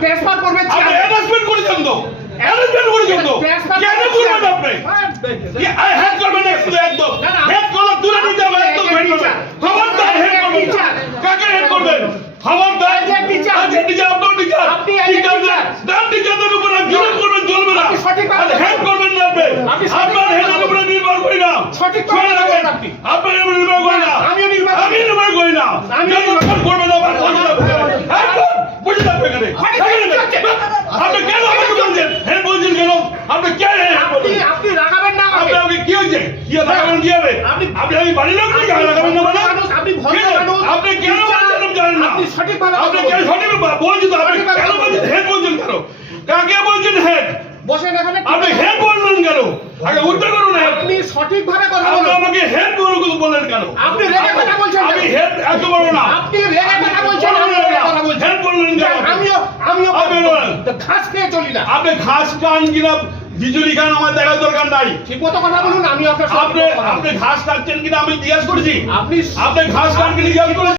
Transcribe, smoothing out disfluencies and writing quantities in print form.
transfer করবে আপনি announcement করেছেন তো অ্যানাউন্সমেন্ট করেছেন তো কেন করবেন আপনি হেড করবেন একদম হেড করলে তুলে নিতে হবে একদম খবরদার হেড করবেন কাকে হেড করবেন খবরদার টিচার আপনার টিচার নাম টিচারদের উপরে জুলুম করবেন চলবে না হেড করবেন না আপনি আপনার হেডের উপরে নির্ভর করি না সঠিক শুনে রাখেন আপনার উপরে নির্ভর করি না আমি নির্ভর করি না যতক্ষণ করবেন আমার একদম বুঝে যাবে এখানে আপনি কেন আমাকে বলছেন হেড বলছেন কেন আপনি কে আপনি রাগাবেন না আপনি আমাকে কি হয়েছে কি রাগাবেন কি হবে আপনি আমি বাড়ির লোক নাকি রাগাবেন না মানে আপনি ভদ্র মানুষ আপনি কেন বলছেন জানেন না আপনি সঠিকভাবে আপনি কেন সঠিক বলছেন তো আপনি কেন বলছেন হেড বলছেন কেন কাকে বলছেন হেড বসেন এখানে আপনি হেড বললেন কেন আগে উত্তর করুন আপনি সঠিকভাবে কথা আপনি বলুন আমাকে হেড বললেন কেন আপনি রেগে কথা বলছেন আমি হেড এত বড় না আপনি রেগে কথা বলছেন আমি রেগে কথা বলছি হেড বললেন কেন আমিও আপনি বলেন ঘাস খেয়ে চলি না আপনি ঘাস খান কিনা বিজুলি খান আমার দেখার দরকার নাই ঠিক মতো কথা বলুন আমি আপনার আপনি ঘাস খাচ্ছেন কিনা আমি জিজ্ঞাসা করেছি আপনি আপনি ঘাস খান কিনা জিজ্ঞাসা করেছি